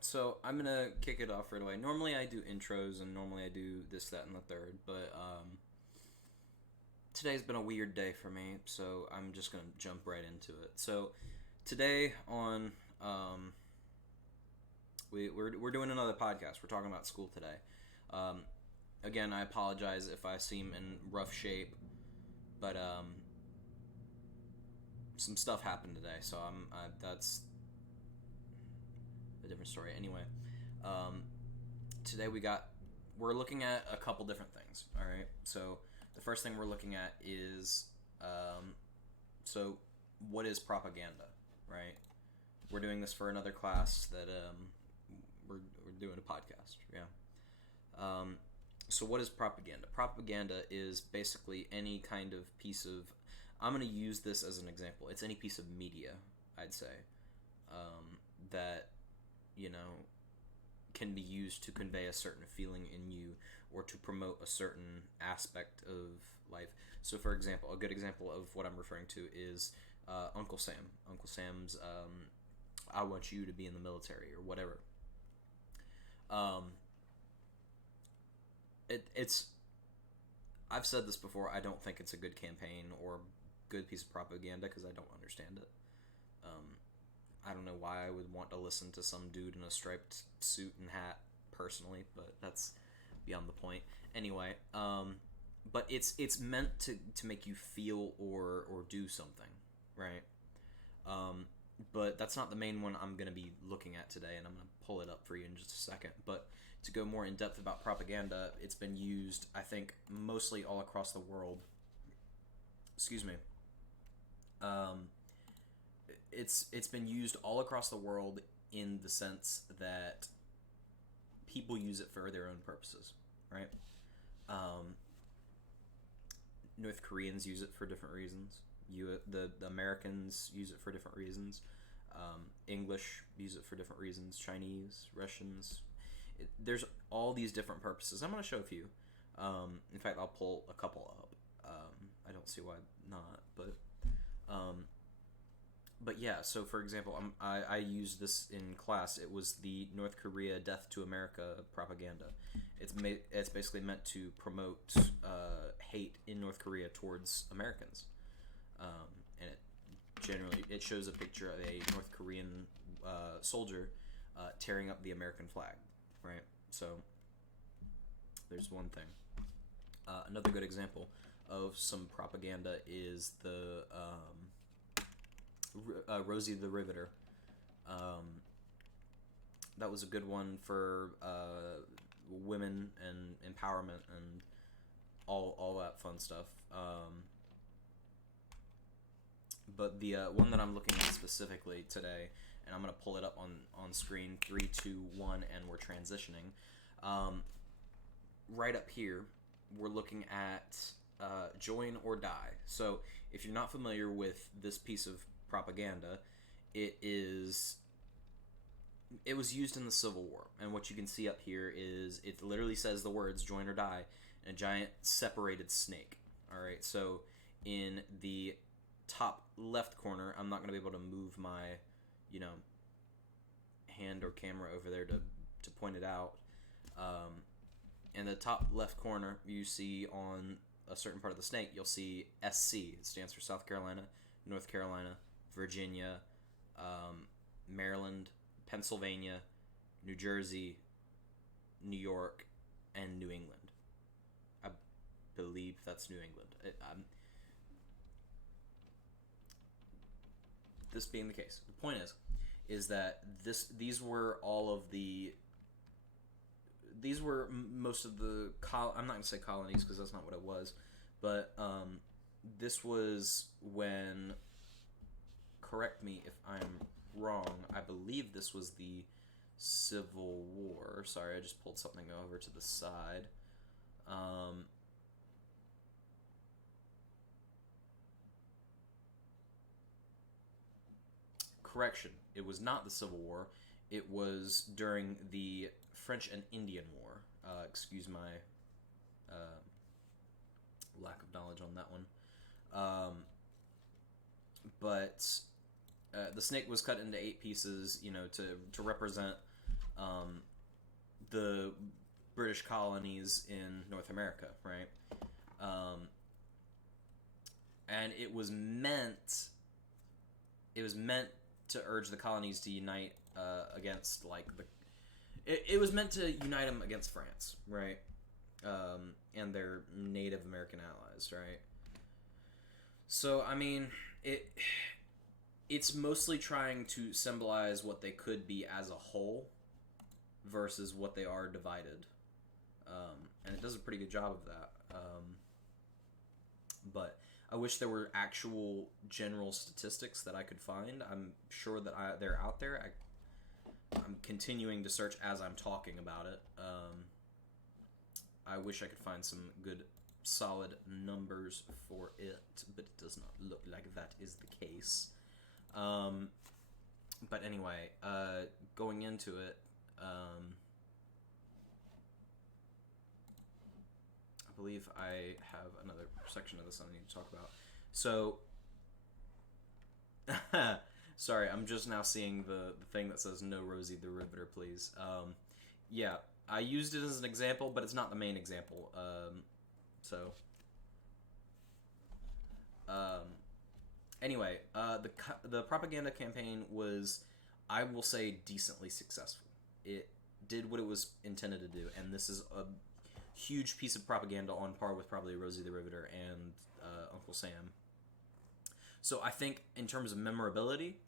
So I'm gonna kick it off right away. Normally I do intros, and normally I do this, that, and the third. But today's been a weird day for me, so I'm just gonna jump right into it. So today on we're doing another podcast. We're talking about school today. Um, Again, I apologize if I seem in rough shape, but some stuff happened today, so that's a different story. Anyway, um, today we're looking at a couple different things. All right, so the first thing we're looking at is so what is propaganda, right? We're doing this for another class that we're doing a podcast. Yeah. Um, so what is propaganda? Propaganda is basically any kind of piece of. I'm going to use this as an example. It's any piece of media, I'd say, that you know can be used to convey a certain feeling in you or to promote a certain aspect of life. So, for example, a good example of what I'm referring to is Uncle Sam. Uncle Sam's "I want you to be in the military" or whatever. Um, it's I've said this before. I don't think it's a good campaign or good piece of propaganda because I don't understand it. Um, I don't know why I would want to listen to some dude in a striped suit and hat personally, but that's beyond the point. Anyway, but it's meant to make you feel or do something, right? Um, but that's not the main one I'm going to be looking at today, and I'm going to pull it up for you in just a second. But to go more in depth about propaganda, it's been used, I think, mostly all across the world. Excuse me. Um, it's been used all across the world in the sense that people use it for their own purposes, right? Um, North Koreans use it for different reasons. The Americans use it for different reasons. English use it for different reasons. Chinese, Russians. There's all these different purposes. I'm going to show a few. In fact, I'll pull a couple up. I don't see why not, um, but yeah, so for example, I used this in class. It was the North Korea Death to America propaganda. It's basically meant to promote hate in North Korea towards Americans, and it shows a picture of a North Korean soldier tearing up the American flag, right? So there's one thing. Another good example of some propaganda is the Rosie the Riveter. Um, that was a good one for women and empowerment and all that fun stuff. But the one that I'm looking at specifically today, and I'm gonna pull it up on screen. 3, 2, 1, and we're transitioning. Um, right up here, we're looking at join or die. So if you're not familiar with this piece of propaganda, it is it was used in the Civil War, and what you can see up here is it literally says the words "join or die" and a giant separated snake. All right, so in the top left corner, I'm not going to be able to move my, you know, hand or camera over there to point it out. Um, in the top left corner, you see on a certain part of the snake, you'll see SC. It stands for South Carolina, North Carolina, Virginia, Maryland, Pennsylvania, New Jersey, New York, and New England. I believe that's New England. This being the case, the point is that these were all of the these were most of the I'm not gonna say colonies because that's not what it was, but this was when. Correct me if I'm wrong. I believe this was the Civil War. Sorry, I just pulled something over to the side. Um, Correction, it was not the Civil War. It was during the French and Indian War. Excuse my uh, lack of knowledge on that one. Um, but the snake was cut into 8 pieces, to represent um, the British colonies in North America, right? Um, and it was meant to urge the colonies to unite against like it was meant to unite them against France, right? And their Native American allies, right? So I mean, it's mostly trying to symbolize what they could be as a whole versus what they are divided, and it does a pretty good job of that. But I wish there were actual general statistics that I could find. I'm sure that they're out there. I'm continuing to search as I'm talking about it. I wish I could find some good, solid numbers for it, but it does not look like that is the case. But anyway, going into it, I believe I have another section of this I need to talk about. So, sorry, I'm just now seeing the thing that says "No Rosie the Riveter, please." Yeah, I used it as an example, but it's not the main example. So, anyway, the propaganda campaign was, I will say, decently successful. It did what it was intended to do, and this is a huge piece of propaganda on par with probably Rosie the Riveter and Uncle Sam. So I think in terms of memorability,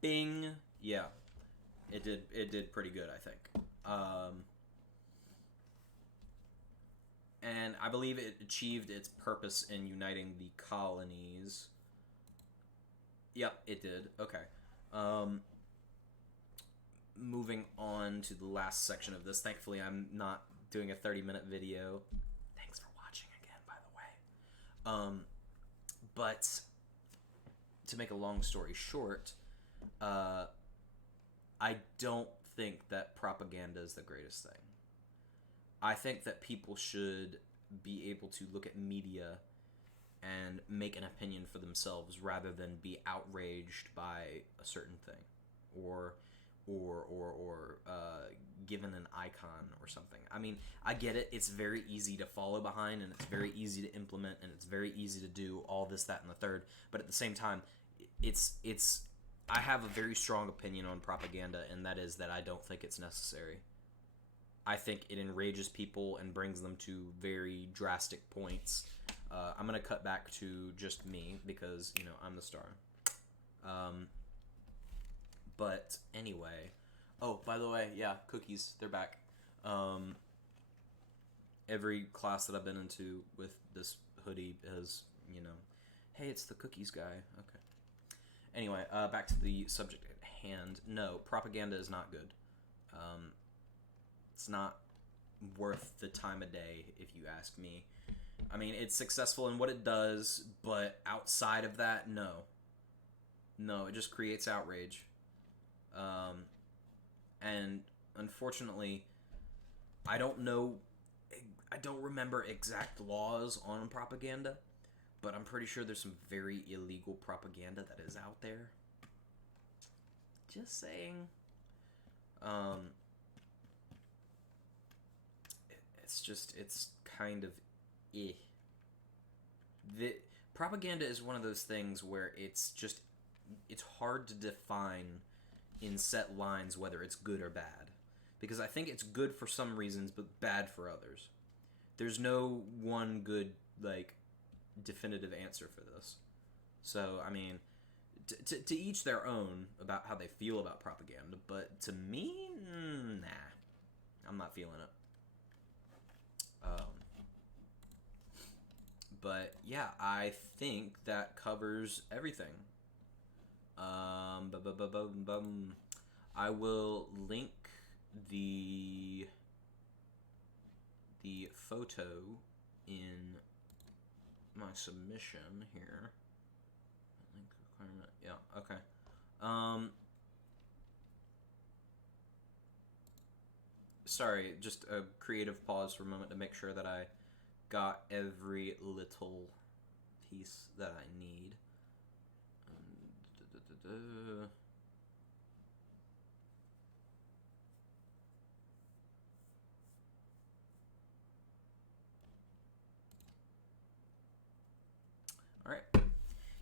bing, yeah, it did pretty good, I think. And I believe it achieved its purpose in uniting the colonies. Yep, it did. Okay. Moving on to the last section of this. Thankfully, I'm not doing a 30-minute video. Thanks for watching again, by the way. But to make a long story short, I don't think that propaganda is the greatest thing. I think that people should be able to look at media and make an opinion for themselves rather than be outraged by a certain thing or given an icon or something. I mean, I get it. It's very easy to follow behind, and it's very easy to implement, and it's very easy to do all this, that, and the third. But at the same time, it's. I have a very strong opinion on propaganda, and that is that I don't think it's necessary. I think it enrages people and brings them to very drastic points. I'm going to cut back to just me because, I'm the star. But anyway. Oh, by the way, yeah, cookies, they're back. Every class that I've been into with this hoodie has, hey, it's the cookies guy. Okay. Anyway, back to the subject at hand. No, propaganda is not good. It's not worth the time of day, if you ask me. I mean, it's successful in what it does, but outside of that, no. No, it just creates outrage. And unfortunately, I don't remember exact laws on propaganda, but I'm pretty sure there's some very illegal propaganda that is out there. Just saying. It's kind of The propaganda is one of those things where it's hard to define in set lines whether it's good or bad. Because I think it's good for some reasons, but bad for others. There's no one good, definitive answer for this. So, I mean, to each their own about how they feel about propaganda, but to me, nah. I'm not feeling it. But yeah, I think that covers everything. I will link the photo in my submission here. Link requirement. Yeah. Okay. Sorry, just a creative pause for a moment to make sure that I got every little piece that I need.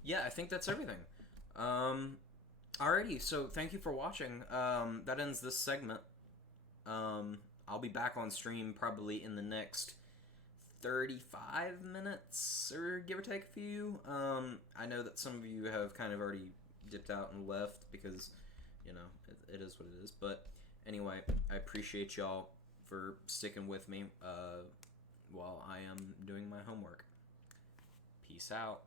yeah, I think that's everything. Alrighty, so thank you for watching. That ends this segment. I'll be back on stream probably in the next 35 minutes, or give or take a few. I know that some of you have kind of already dipped out and left because, you know, it is what it is. But anyway, I appreciate y'all for sticking with me while I am doing my homework. Peace out.